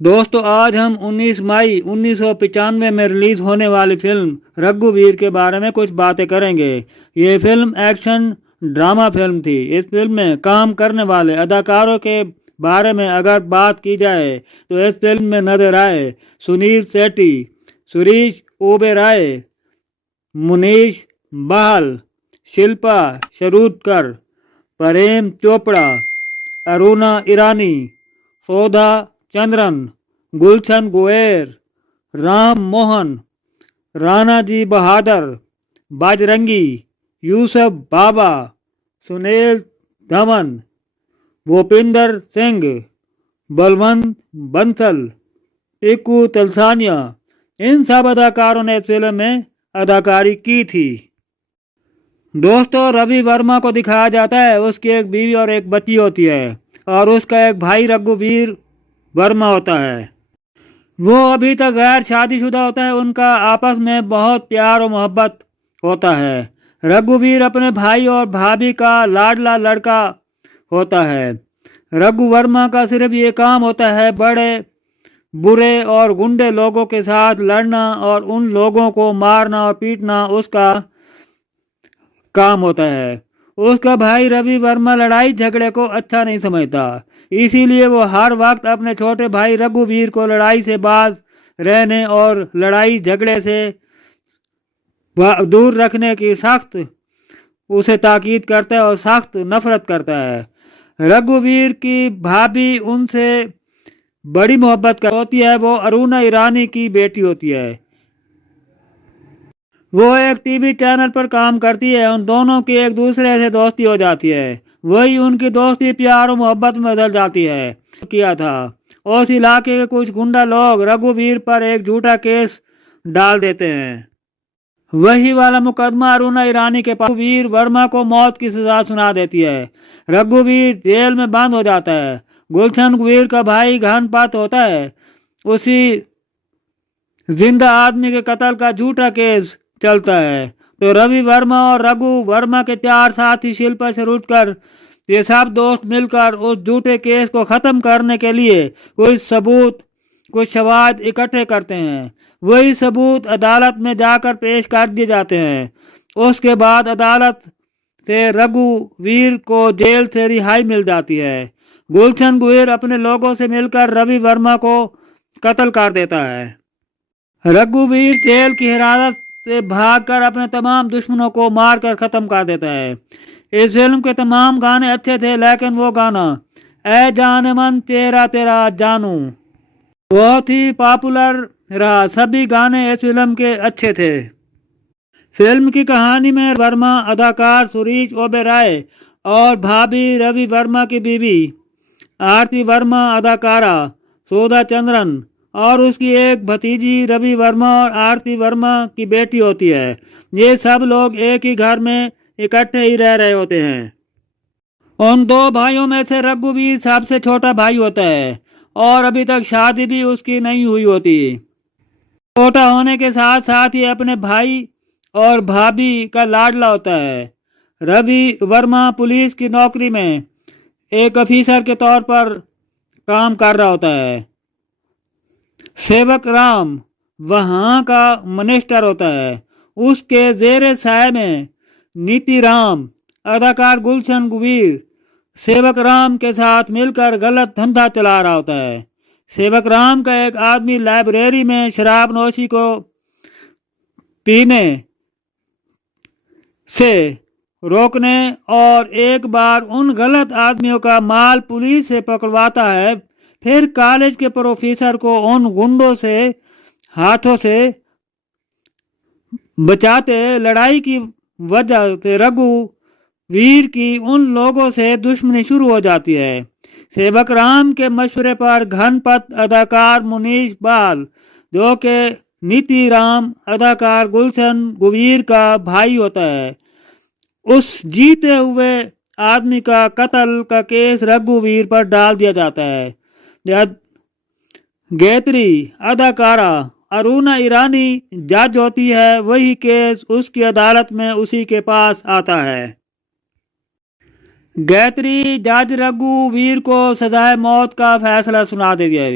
दोस्तों आज हम 19 मई 1995 में रिलीज होने वाली फिल्म रघुवीर के बारे में कुछ बातें करेंगे। ये फिल्म एक्शन ड्रामा फिल्म थी। इस फिल्म में काम करने वाले अदाकारों के बारे में अगर बात की जाए तो इस फिल्म में नजर आए सुनील शेट्टी, सुरेश ओबेरॉय, मुनीश बहल, शिल्पा शरूरकर, प्रेम चोपड़ा, अरुणा ईरानी, सौधा चंद्रन, गुलशन गोयर, राम मोहन, राणा जी बहादुर, बजरंगी, यूसुफ बाबा, सुनील धवन, भूपिंदर सिंह, बलवंत बंसल, टिकू तलसानिया, इन सब अदाकारों ने फिल्म में अदाकारी की थी। दोस्तों रवि वर्मा को दिखाया जाता है, उसकी एक बीवी और एक बच्ची होती है और उसका एक भाई रघुवीर वर्मा होता है। वो अभी तक गैर शादीशुदा होता है। उनका आपस में बहुत प्यार और मोहब्बत होता है। रघुवीर अपने भाई और भाभी का लाडला लड़का होता है। रघु वर्मा का सिर्फ ये काम होता है बड़े बुरे और गुंडे लोगों के साथ लड़ना और उन लोगों को मारना और पीटना उसका काम होता है। उसका भाई रवि वर्मा लड़ाई झगड़े को अच्छा नहीं समझता, इसीलिए वो हर वक्त अपने छोटे भाई रघुवीर को लड़ाई से बाज रहने और लड़ाई झगड़े से दूर रखने की सख्त उसे ताकीद करता है और सख्त नफरत करता है। रघुवीर की भाभी उनसे बड़ी मोहब्बत होती है। वो अरुणा ईरानी की बेटी होती है। वो एक टीवी चैनल पर काम करती है। उन दोनों की एक दूसरे से दोस्ती हो जाती है। वही उनकी दोस्ती प्यार और मोहब्बत में बदल जाती है। किया था उस इलाके के कुछ गुंडा लोग रघुवीर पर एक झूठा केस डाल देते हैं। वही वाला मुकदमा अरुणा ईरानी के पास रघुवीर वर्मा को मौत की सजा सुना देती है। रघुवीर जेल में बंद हो जाता है। गुलशन वीर का भाई घनपात होता है। उसी जिंदा आदमी के कत्ल का झूठा केस चलता है तो रवि वर्मा और रघु वर्मा के चार साथी शिल्पा शरूरकर ये सब दोस्त मिलकर उस झूठे केस को खत्म करने के लिए कुछ सबूत कुछ शवाहद इकट्ठे करते हैं। वही सबूत अदालत में जाकर पेश कर दिए जाते हैं। उसके बाद अदालत से रघुवीर को जेल से रिहाई मिल जाती है। गुलशन गुहेर अपने लोगों से मिलकर रवि वर्मा को कत्ल कर देता है। रघुवीर जेल की हिरासत से भागकर अपने तमाम दुश्मनों को मारकर खत्म कर देता है। इस फिल्म के तमाम गाने अच्छे थे, लेकिन वो गाना ए जाने मन तेरा तेरा जानू बहुत ही पॉपुलर रहा। सभी गाने इस फिल्म के अच्छे थे। फिल्म की कहानी में वर्मा अदाकार सुरेश ओबेरॉय और भाभी रवि वर्मा की बीवी आरती वर्मा अदाकारा सौधा चंद्रन और उसकी एक भतीजी रवि वर्मा और आरती वर्मा की बेटी होती है। ये सब लोग एक ही घर में इकट्ठे ही रह रहे होते हैं। उन दो भाइयों में से रघुवीर सबसे छोटा भाई होता है और अभी तक शादी भी उसकी नहीं हुई होती। छोटा होने के साथ साथ ही अपने भाई और भाभी का लाडला होता है। रवि वर्मा पुलिस की नौकरी में एक अफीसर के तौर पर काम कर रहा होता है। सेवक राम वहां का मिनिस्टर होता है। उसके जेरे साय में नीति राम अदाकार गुलशन गुवीर सेवक राम के साथ मिलकर गलत धंधा चला रहा होता है। सेवक राम का एक आदमी लाइब्रेरी में शराब नोशी को पीने से रोकने और एक बार उन गलत आदमियों का माल पुलिस से पकड़वाता है। फिर कॉलेज के प्रोफेसर को उन गुंडों से हाथों से बचाते लड़ाई की वजह से रघुवीर की उन लोगों से दुश्मनी शुरू हो जाती है। सेवक राम के मशवरे पर घनपत अदाकार मुनीश बहल जो के नीति राम अदाकार गुलशन गुवीर का भाई होता है, उस जीते हुए आदमी का कत्ल का केस रघुवीर पर डाल दिया जाता है। गायत्री अदाकारा अरुणा ईरानी जज होती है। वही केस उसकी अदालत में उसी के पास आता है। गायत्री जज रघुवीर को सजाए मौत का फैसला सुना दे दिया।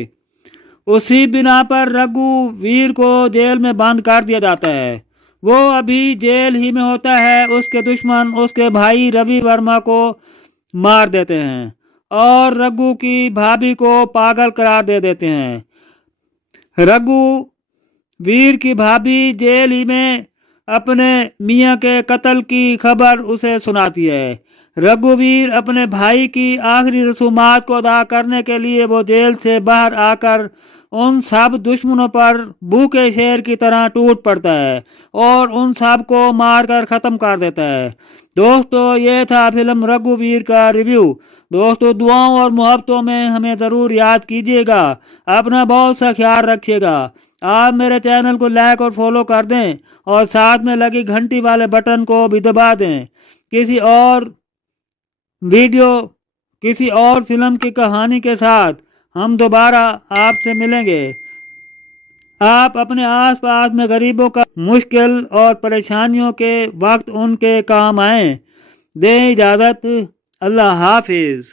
उसी बिना पर रघुवीर को जेल में बंद कर दिया जाता है। वो अभी जेल ही में होता है, उसके दुश्मन उसके भाई रवि वर्मा को मार देते हैं और रघु की भाभी को पागल करार दे देते हैं। रघुवीर की भाभी जेल ही में अपने मियाँ के कत्ल की खबर उसे सुनाती है। रघुवीर अपने भाई की आखिरी रसूमात को अदा करने के लिए वो जेल से बाहर आकर उन सब दुश्मनों पर भूखे शेर की तरह टूट पड़ता है और उन सब को मारकर खत्म कर देता है। दोस्तों, ये था फिल्म रघुवीर का रिव्यू। दोस्तों, दुआओं और मोहब्बतों में हमें ज़रूर याद कीजिएगा। अपना बहुत सा ख्याल रखिएगा। आप मेरे चैनल को लाइक और फॉलो कर दें और साथ में लगी घंटी वाले बटन को भी दबा दें। किसी और वीडियो, किसी और फिल्म की कहानी के साथ हम दोबारा आपसे मिलेंगे। आप अपने आसपास में गरीबों का मुश्किल और परेशानियों के वक्त उनके काम आएं। दें इजाज़त। अल्लाह हाफिज़।